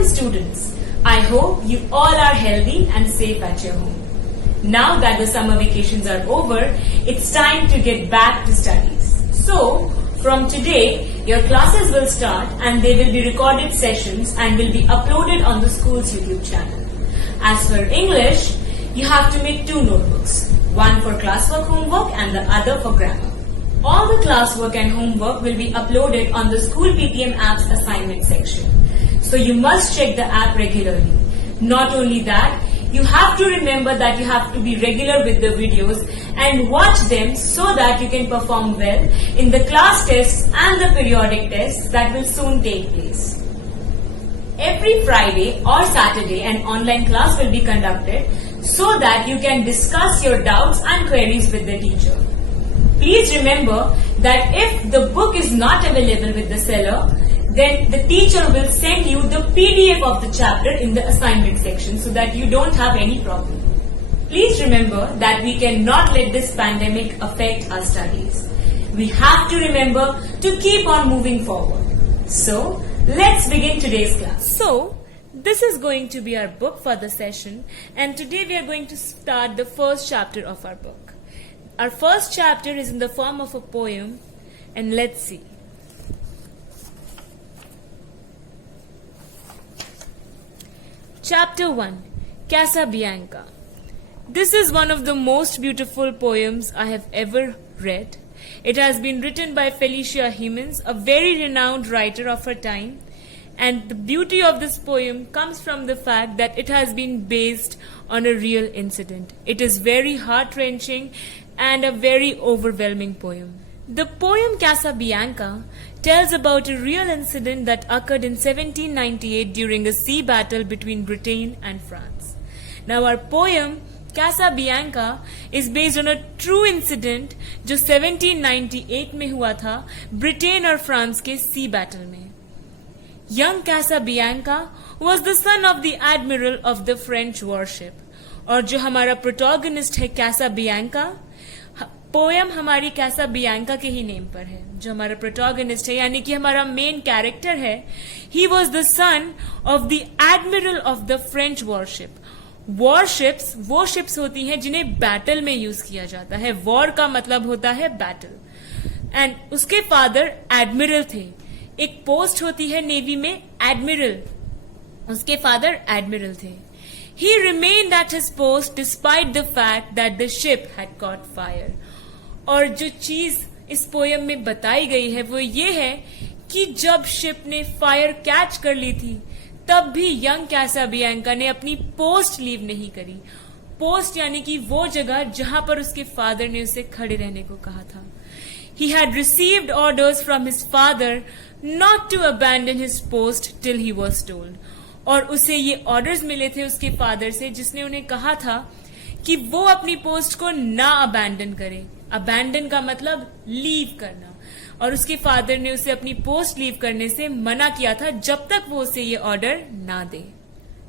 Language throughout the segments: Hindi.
Welcome students. I hope you all are healthy and safe at your home. Now that the summer vacations are over, it's time to get back to studies. So, from today, your classes will start and they will be recorded sessions and will be uploaded on the school's YouTube channel. As for English, you have to make 2 notebooks, one for classwork homework and the other for grammar. All the classwork and homework will be uploaded on the School PTM app's assignment section. So you must check the app regularly. Not only that, you have to remember that you have to be regular with the videos and watch them so that you can perform well in the class tests and the periodic tests that will soon take place. Every Friday or Saturday an online class will be conducted so that you can discuss your doubts and queries with the teacher. Please remember that if the book is not available with the seller, then the teacher will send you the PDF of the chapter in the assignment section so that you don't have any problem. Please remember that we cannot let this pandemic affect our studies. We have to remember to keep on moving forward. So, let's begin today's class. So, this is going to be our book for the session, and today we are going to start the first chapter of our book. Our first chapter is in the form of a poem, and let's see. Chapter 1, Casabianca. This is one of the most beautiful poems I have ever read. It has been written by Felicia Hemans, a very renowned writer of her time. And the beauty of this poem comes from the fact that it has been based on a real incident. It is very heart-wrenching and a very overwhelming poem. The poem Casabianca tells about a real incident that occurred in 1798 during a sea battle between Britain and France. Now our poem Casabianca is based on a true incident जो 1798 में हुआ था ब्रिटेन और फ्रांस के sea battle में. Young Casabianca was the son of the admiral of the French warship. और जो हमारा protagonist है Casabianca, पोयम हमारी कैसाबियांका के ही नेम पर है. जो हमारा प्रोटोगनिस्ट है यानी कि हमारा मेन कैरेक्टर है, he was the son of the admiral of the French worship. Warships वो शिप्स होती हैं जिन्हें बैटल में यूज किया जाता है. वॉर का मतलब होता है बैटल. एंड उसके फादर एडमिरल थे. एक पोस्ट होती है नेवी में एडमिरल, उसके फादर एडमिरल थे. He remained at his post despite the fact that the ship had caught fire. और जो चीज इस पोयम में बताई गई है वो ये है कि जब शिप ने फायर कैच कर ली थी तब भी यंग कैसाबियांका ने अपनी पोस्ट लीव नहीं करी. पोस्ट यानी कि वो जगह जहां पर उसके फादर ने उसे खड़े रहने को कहा था. He had received orders from his father not to abandon his post till he was told. और उसे ये ऑर्डर्स मिले थे उसके फादर से जिसने उन्हें कहा था कि वो अपनी पोस्ट को ना अबैंडन करे. अबैंडन का मतलब लीव करना. और उसके फादर ने उसे अपनी पोस्ट लीव करने से मना किया था जब तक वो उसे ये ऑर्डर ना दे.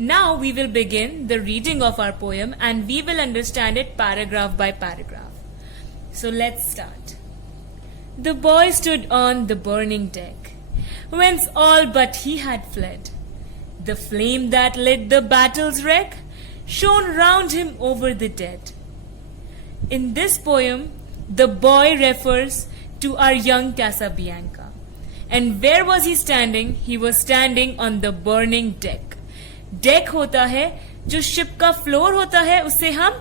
Now we will begin the reading of our poem and we will understand it paragraph by paragraph. So let's start. The boy stood on the burning deck whence all but he had fled. The flame that lit the battle's wreck shone round him over the dead. In this poem, the boy refers to our young Casabianca. And where was he standing? He was standing on the burning deck. Deck होता है जो ship का floor होता है उसे हम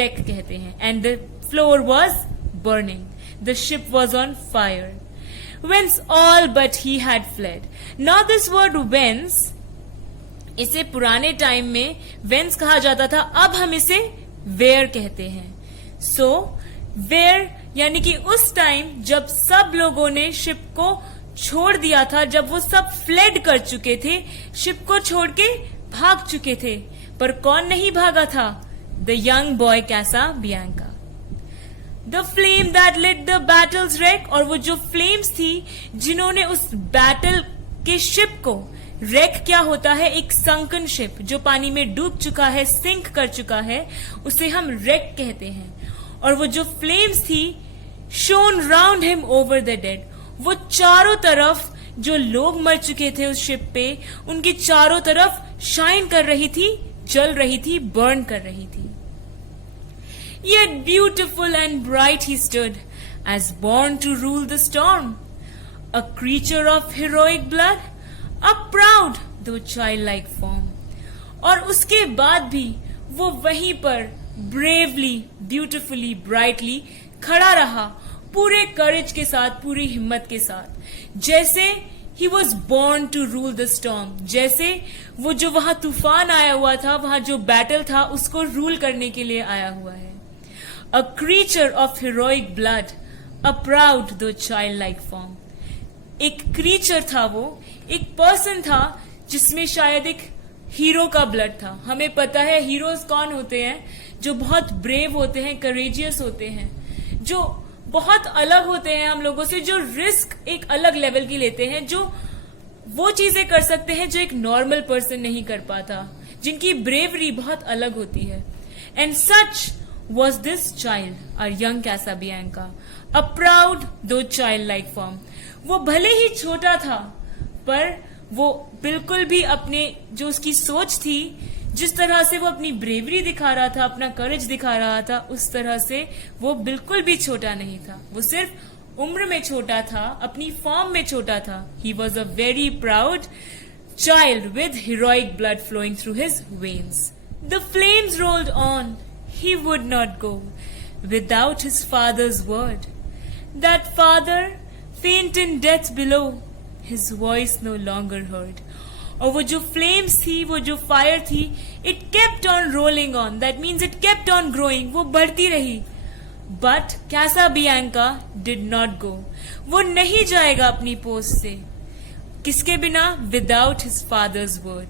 deck कहते हैं. And the floor was burning. The ship was on fire. Whence all but he had fled. Now this word whence, इसे पुराने टाइम में वेंस कहा जाता था, अब हम इसे वेयर कहते हैं. सो वेयर यानी कि उस टाइम जब सब लोगों ने शिप को छोड़ दिया था, जब वो सब फ्लेड कर चुके थे, शिप को छोड़ के भाग चुके थे. पर कौन नहीं भागा था? The young boy Casabianca. The flame that lit the battle's wreck. और वो जो फ्लेम्स थी जिन्होंने उस बैटल के शिप को, रेक क्या होता है? एक संकन शिप जो पानी में डूब चुका है, सिंक कर चुका है, उसे हम रेक कहते हैं. और वो जो फ्लेम्स थी, shown round him over the dead, वो चारों तरफ जो लोग मर चुके थे उस शिप पे, उनके चारों तरफ शाइन कर रही थी, जल रही थी, बर्न कर रही थी. Yet beautiful and bright he stood, as born to rule the storm, a creature of heroic blood, a proud though childlike form. और उसके बाद भी वो वहीं पर bravely, beautifully, brightly खड़ा रहा, पूरे करेज के साथ, पूरी हिम्मत के साथ, जैसे he was born to rule the storm, जैसे वो जो वहां तूफान आया हुआ था, वहां जो बैटल था, उसको रूल करने के लिए आया हुआ है. A creature of heroic blood, a proud though childlike form. एक क्रीचर था वो, एक पर्सन था जिसमें शायद एक हीरो का ब्लड था. हमें पता है हीरोज कौन होते हैं, जो बहुत ब्रेव होते हैं, करेजियस होते हैं, जो बहुत अलग होते हैं हम लोगों से, जो रिस्क एक अलग लेवल की लेते हैं, जो वो चीजें कर सकते हैं जो एक नॉर्मल पर्सन नहीं कर पाता, जिनकी ब्रेवरी बहुत अलग होती है. And such was this child, our young Casabianca, a proud though childlike form. वो भले ही छोटा था, पर वो बिल्कुल भी अपने जो उसकी सोच थी, जिस तरह से वो अपनी ब्रेवरी दिखा रहा था, अपना करेज दिखा रहा था, उस तरह से वो बिल्कुल भी छोटा नहीं था. वो सिर्फ उम्र में छोटा था, अपनी फॉर्म में छोटा था. He was a very proud child with heroic blood flowing through his veins. The flames rolled on. He would not go without his father's word. That father, faint in death below, his voice no longer heard. और वो जो flames थी, वो जो fire थी, it kept on rolling on. That means it kept on growing. वो बढ़ती रही. But Casabianca did not go. वो नहीं जाएगा अपनी पोस्ट से. किसके बिना? Without his father's word.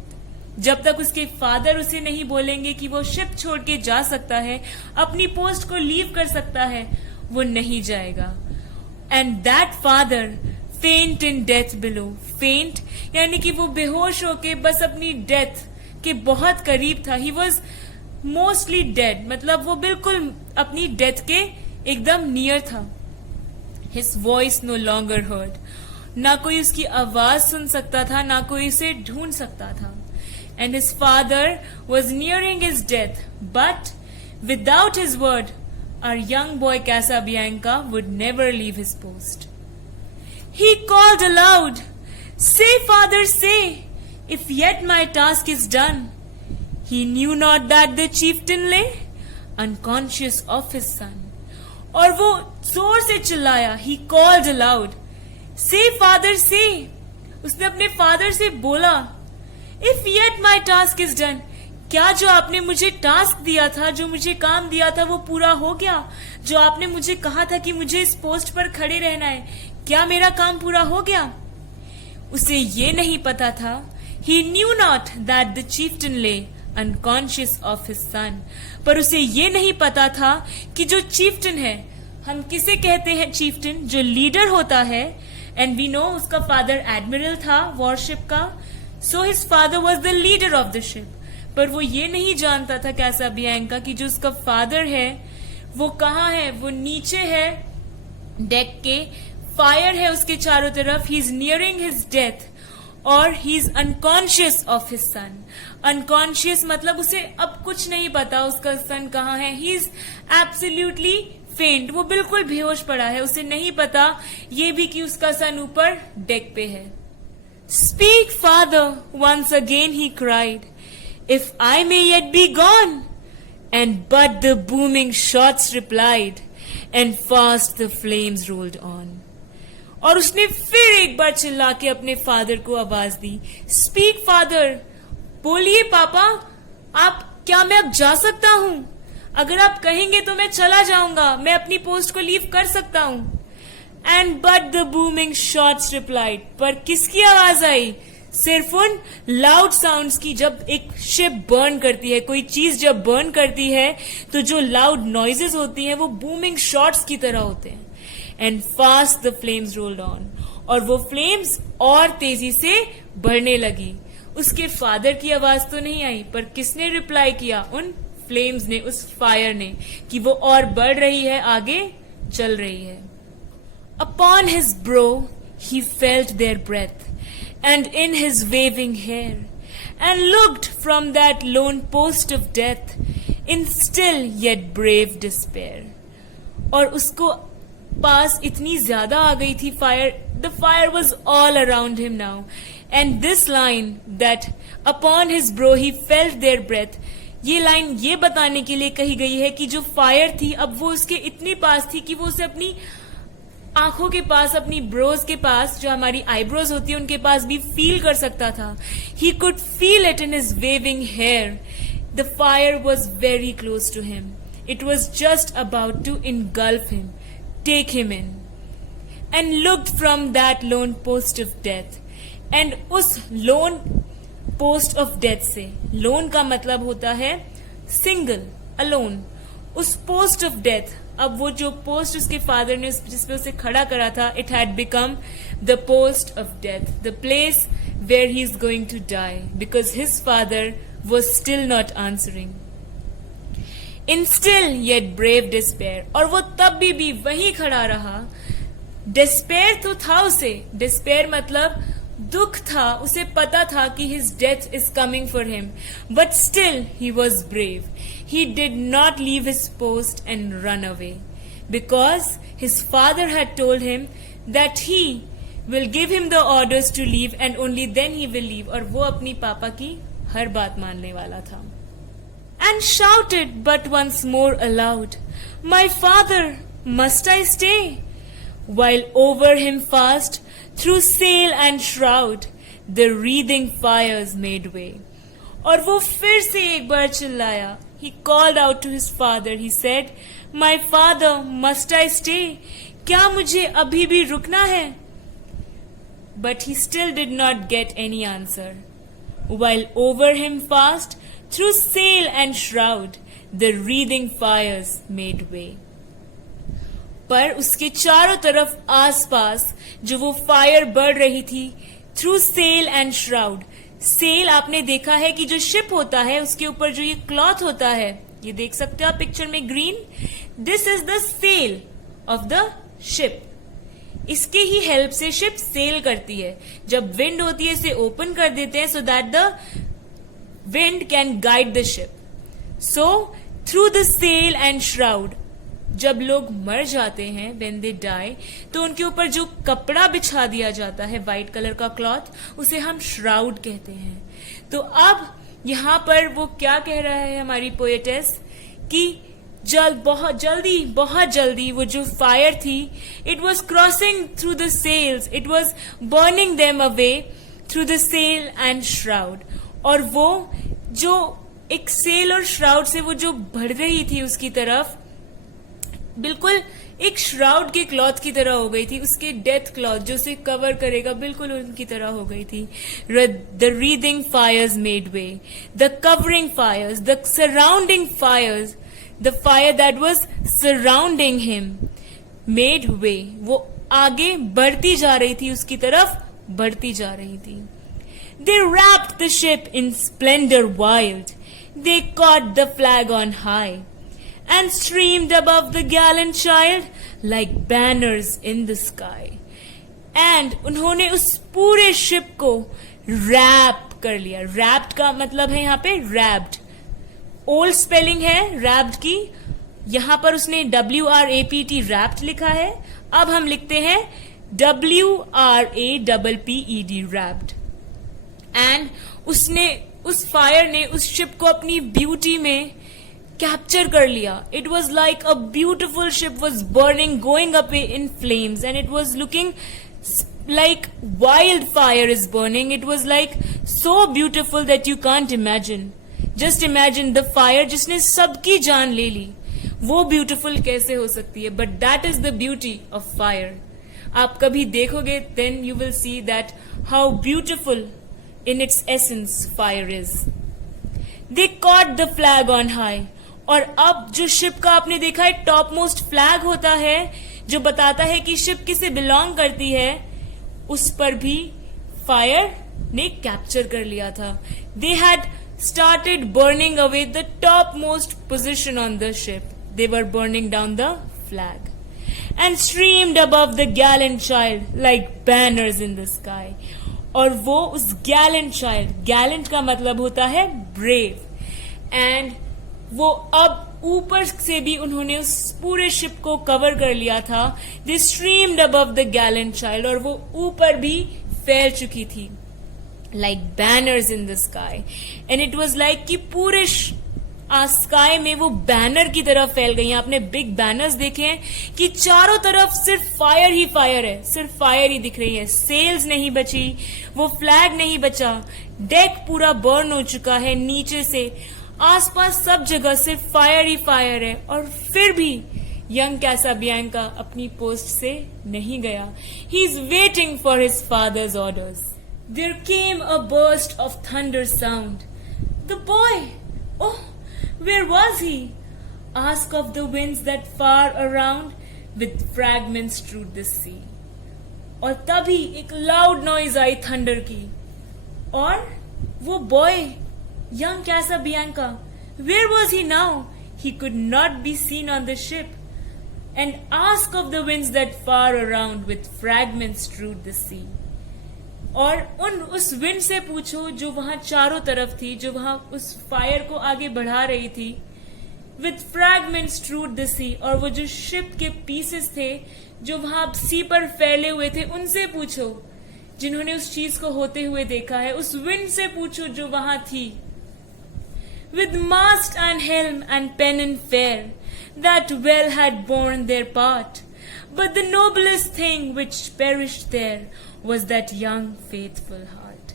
जब तक उसके फादर उसे नहीं बोलेंगे कि वो शिप छोड़ के जा सकता है, अपनी पोस्ट को लीव कर सकता है, वो नहीं जाएगा. एंड दैट फादर फेंट इन डेथ बिलो. फेंट यानी कि वो बेहोश होके बस अपनी डेथ के बहुत करीब था. ही वॉज मोस्टली डेड, मतलब वो बिल्कुल अपनी डेथ के एकदम नियर था. His voice no longer heard. ना कोई उसकी आवाज सुन सकता था, ना कोई उसे ढूंढ सकता था. And his father was nearing his death, but without his word, our young boy Casabianca would never leave his post. He called aloud, "Say, father, say, if yet my task is done." He knew not that the chieftain lay unconscious of his son. और वो जोर से चिल्लाया. He called aloud, "Say, father, say." उसने अपने फादर से बोला, If yet my task is done, क्या जो आपने मुझे टास्क दिया था, जो मुझे काम दिया था, वो पूरा हो गया? जो आपने मुझे कहा था कि मुझे इस पोस्ट पर खड़े रहना है, क्या मेरा काम पूरा हो गया? उसे ये नहीं पता था. He knew not that the chieftain lay unconscious of his son. पर उसे ये नहीं पता था कि जो chieftain है, हम किसे कहते हैं chieftain? जो लीडर होता है. एंड वी नो उसका फादर एडमिरल था वॉरशिप का. So his father was the leader of the ship. पर वो ये नहीं जानता था कैसाबियांका कि जो उसका फादर है वो कहाँ है. वो नीचे है डेक के, फायर है उसके चारों तरफ. He is nearing his death और he is unconscious of his son. Unconscious मतलब उसे अब कुछ नहीं पता उसका सन कहाँ है. ही इज एब्सोल्युटली फेंट. वो बिल्कुल बेहोश पड़ा है. उसे नहीं पता ये भी कि उसका सन ऊपर डेक पे है. Speak, father, once again he cried, if I may yet be gone. And but the booming shots replied, and fast the flames rolled on. और उसने फिर एक बार चिल्ला के अपने फादर को आवाज दी. Speak, father, बोलिए पापा, आप क्या मैं अब जा सकता हूँ? अगर आप कहेंगे तो मैं चला जाऊंगा, मैं अपनी पोस्ट को लीव कर सकता हूँ. And but the booming shots replied. पर किसकी आवाज आई? सिर्फ उन लाउड साउंड्स की. जब एक शिप बर्न करती है, कोई चीज जब बर्न करती है, तो जो लाउड नॉइजेस होती हैं वो बूमिंग शॉट्स की तरह होते हैं. And fast the flames rolled on. और वो फ्लेम्स और तेजी से बढ़ने लगी. उसके फादर की आवाज तो नहीं आई, पर किसने रिप्लाई किया? उन फ्लेम्स ने, उस फायर ने, कि वो और बढ़ रही है, आगे चल रही है. Upon his brow he felt their breath, and in his waving hair, and looked from that lone post of death in still yet brave despair. और उसको पास इतनी ज्यादा आ गई थी fire, the fire was all around him now. And this line that upon his brow he felt their breath, ये लाइन ये बताने के लिए कही गई है कि जो फायर थी अब वो उसके इतनी पास थी कि वो उसे अपनी आंखों के पास, अपनी ब्रोज के पास, जो हमारी आईब्रोज होती है उनके पास भी फील कर सकता था. He could feel it in his waving hair. The fire was very close to him. It was just about to engulf him, take him in. And looked from that lone post of death. And उस lone post of death से, lone का मतलब होता है single, alone. उस post of death, अब वो जो पोस्ट उसके फादर ने जिसपे उसे खड़ा करा था, it had become the post of death, the place where he is going to die, because his father was still not answering. In still yet brave despair, और वो तब भी वहीं खड़ा रहा. डिस्पेयर तो था उसे, डिस्पेयर मतलब दुख था, उसे पता था कि his death is coming for him, but still he was brave. He did not leave his post and run away, because his father had told him that he will give him the orders to leave and only then he will leave. और वो अपनी पापा की हर बात मानने वाला था. And shouted but once more aloud, "My father, must I stay?" While over him fast, through sail and shroud, the wreathing fires made way. और वो फिर से एक बार चिल्लाया. He called out to his father. He said, "My father, must I stay? क्या मुझे अभी भी रुकना है?" But he still did not get any answer. While over him fast, through sail and shroud, the wreathing fires made way. पर उसके चारों तरफ आसपास जो वो फायर बढ़ रही थी, through sail and shroud. Sail आपने देखा है कि जो शिप होता है उसके ऊपर जो ये क्लॉथ होता है, ये देख सकते हो आप पिक्चर में green, this is the sail of the ship. इसके ही हेल्प से शिप सेल करती है. जब विंड होती है इसे ओपन कर देते हैं so that the wind can guide the ship. So through the sail and shroud, जब लोग मर जाते हैं व्हेन दे डाई, तो उनके ऊपर जो कपड़ा बिछा दिया जाता है व्हाइट कलर का क्लॉथ, उसे हम श्राउड कहते हैं. तो अब यहां पर वो क्या कह रहा है हमारी पोएटेस कि बहुत जल्दी वो जो फायर थी, it was crossing through the sails, it was burning them away through the sail and shroud. और वो जो एक सेल और श्राउड से वो जो बढ़ रही थी उसकी तरफ, बिल्कुल एक श्राउड के क्लॉथ की तरह हो गई थी. उसके डेथ क्लॉथ जो उसे कवर करेगा, बिल्कुल उनकी तरह हो गई थी. The wreathing fires made way, the covering fires, the surrounding fires, the fire that was surrounding him made way. वो आगे बढ़ती जा रही थी, उसकी तरफ बढ़ती जा रही थी. दे wrapped the ship in splendor wild, they caught the flag on high, and streamed above the gallant child like banners in the sky. And उन्होंने उस पूरे शिप को रैप कर लिया. रैप्ड का मतलब है यहाँ पे रैप्ड. ओल्ड स्पेलिंग है रैप्ड की, यहां पर उसने WRAPT रैप्ड लिखा है. अब हम लिखते हैं WRAPPED रैप्ड. एंड उस फायर ने उस शिप को अपनी ब्यूटी में कैप्चर कर लिया. It was like a beautiful ship was burning, going up in flames, and it was looking like wildfire is burning. It was like so beautiful that you can't imagine. Just imagine the fire जिसने सबकी जान ले ली, वो beautiful कैसे हो सकती है. But that is the beauty of fire. आप कभी देखोगे then you will see that how beautiful in its essence fire is. They caught the flag on high. और अब जो शिप का आपने देखा है टॉप मोस्ट फ्लैग होता है जो बताता है कि शिप किसे बिलोंग करती है, उस पर भी फायर ने कैप्चर कर लिया था. They had started burning away the top most position on the ship. They were burning down the flag. and streamed above the gallant child like banners in the sky. और वो उस gallant child, gallant का मतलब होता है brave, and वो अब ऊपर से भी उन्होंने उस पूरे शिप को कवर कर लिया था. They streamed above the gallant child, और वो ऊपर भी फैल चुकी थी like banners in the sky. And it was like कि पूरे स्काई में वो बैनर की तरह फैल गई हैं. आपने बिग बैनर्स देखे हैं कि चारों तरफ सिर्फ फायर ही फायर है, सिर्फ फायर ही दिख रही है. सेल्स नहीं बची, वो फ्लैग नहीं बचा, डेक पूरा बर्न हो चुका है नीचे से, आसपास सब जगह सिर्फ फायर ही फायर है. और फिर भी यंग कैसाबियांका अपनी पोस्ट से नहीं गया. He is waiting for his father's orders. There came a burst of thunder sound. The boy, oh, where was he? Ask of the winds that far around with fragments strewed the sea. और तभी एक लाउड नॉइज आई थंडर की, और वो boy young Casabianca, where was he now? He could not be seen on the ship. And ask of the winds that far around with fragments strewed the sea. और उस विंड से पूछो जो वहां चारों तरफ थी, जो वहां उस फायर को आगे बढ़ा रही थी. विथ फ्रैगमेंट्स स्ट्रूड द सी. और वो जो शिप के पीसेस थे जो वहां सी पर फैले हुए थे, उनसे पूछो जिन्होंने उस चीज को होते हुए देखा है. उस विंड से पूछो जो वहां थी. With mast and helm and pen and fair that well had borne their part. But the noblest thing which perished there was that young faithful heart.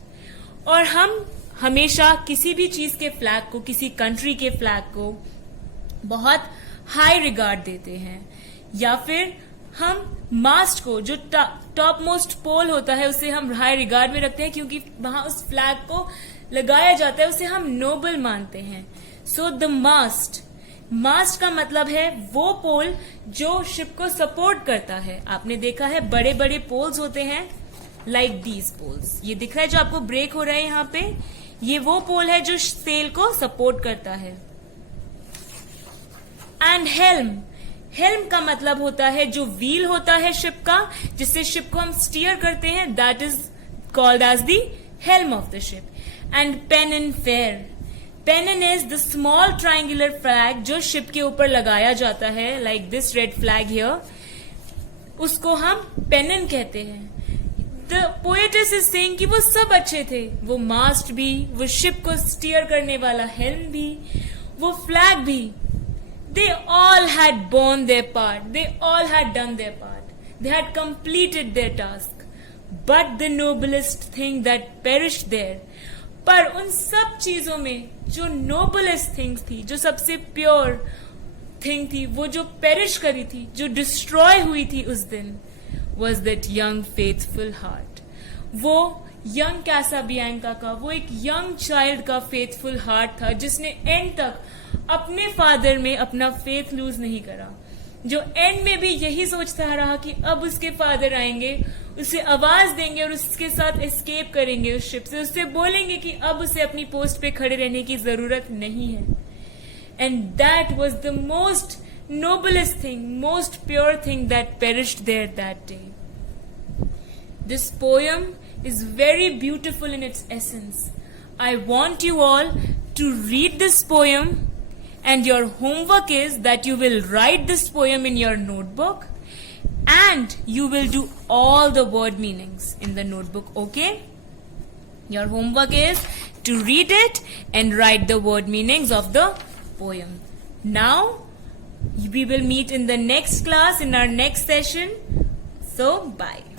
और हम हमेशा किसी भी चीज के फ्लैग को, किसी कंट्री के फ्लैग को बहुत हाई रिगार्ड देते हैं, या फिर हम मास्ट को, जो टॉप मोस्ट पोल होता है, उसे हम हाई रिगार्ड में रखते हैं क्योंकि वहां उस फ्लैग को लगाया जाता है, उसे हम नोबल मानते हैं. सो द मास्ट, मास्ट का मतलब है वो पोल जो शिप को सपोर्ट करता है. आपने देखा है बड़े बड़े पोल्स होते हैं लाइक दीज पोल्स. ये दिख रहा है जो आपको ब्रेक हो रहा है यहाँ पे, ये वो पोल है जो सेल को सपोर्ट करता है. एंड हेल्म, हेल्म का मतलब होता है जो व्हील होता है शिप का, जिससे शिप को हम स्टीयर करते हैं, that is called as the helm of the ship. And pen and fair, pennon is the small triangular flag जो शिप के ऊपर लगाया जाता है, like this red flag here, उसको हम पेनन कहते हैं. द पोएटिस इज सेइंग कि वो सब अच्छे थे, वो मास्ट भी, वो शिप को स्टीयर करने वाला हेल्म भी, वो फ्लैग भी. They all had borne their part, they all had done their part, they had completed their task. But the noblest thing that perished there, पर उन सब चीजों में जो नोबलेस्ट थिंग्स थी, जो सबसे प्योर थिंग थी, वो जो पेरिश करी थी, जो डिस्ट्रॉय हुई थी उस दिन, was that young faithful heart. वो यंग कैसाबियांका का, वो एक यंग चाइल्ड का फेथफुल हार्ट था जिसने एंड तक अपने फादर में अपना फेथ लूज नहीं करा, जो एंड में भी यही सोचता रहा कि अब उसके फादर आएंगे, उसे आवाज देंगे और उसके साथ एस्केप करेंगे उस शिप से, उससे बोलेंगे कि अब उसे अपनी पोस्ट पे खड़े रहने की जरूरत नहीं है. And that was the most noblest thing, most pure thing that perished there that day. This poem is very beautiful in its essence. I want you all to read this poem, and your homework is that you will write this poem in your notebook, and you will do all the word meanings in the notebook, okay? Your homework is to read it and write the word meanings of the poem. Now, we will meet in the next class, in our next session. So, bye.